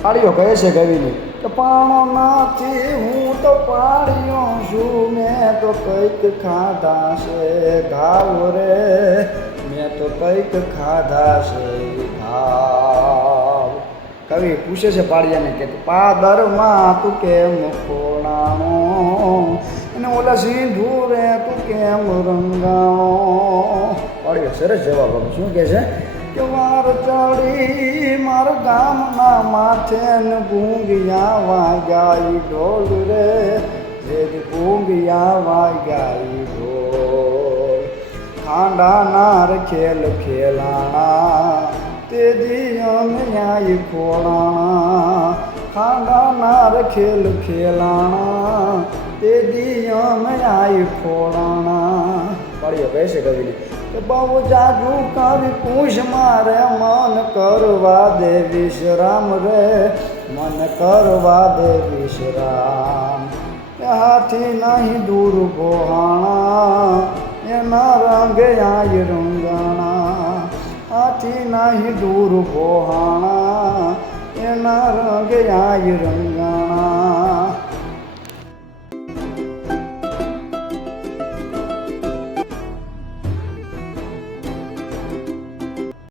પાળીઓ કહે છે કવિની કે પાણો નથી હું તો પાળ્યો છું મેં તો કંઈક ખાધા છે ઘાવ રે મેં તો કંઈક ખાધા છે ઘાવ. કવિ પૂછે છે પાળિયાને કે પાદરમાં તું કેમ ખોણાણો અને ઓલા સિંધુરે તું કેમ રંગાણો. પાળિયો સરસ જવાબ આપે શું કહે છે કે વાર ચડી મારા ગામના માથે ને ગુંગિયા વાગ્યા ઢોલ રે ગુંગિયા વાગ્યા ઢોલ. ખાંડાના ખેલ ખેલાણા તે દિયમ ન્યાય ખોળાણા ખાંડાના ખેલ ખેલાણા તે દિયમ ન્યાય ખોળાણા. પાળીઓ કહે છે કવિની કે બહુ જાજુ કવિ પૂછ મારે મન કરવા દે વિશ્રામ રે મન કરવા દે વિશ્રામ. હાથી નહીં દૂર ગોહાણા એના રંગે આય રંગાણા હાથી નહીં દૂર ગોહાણા એના રંગે આય રંગાણા.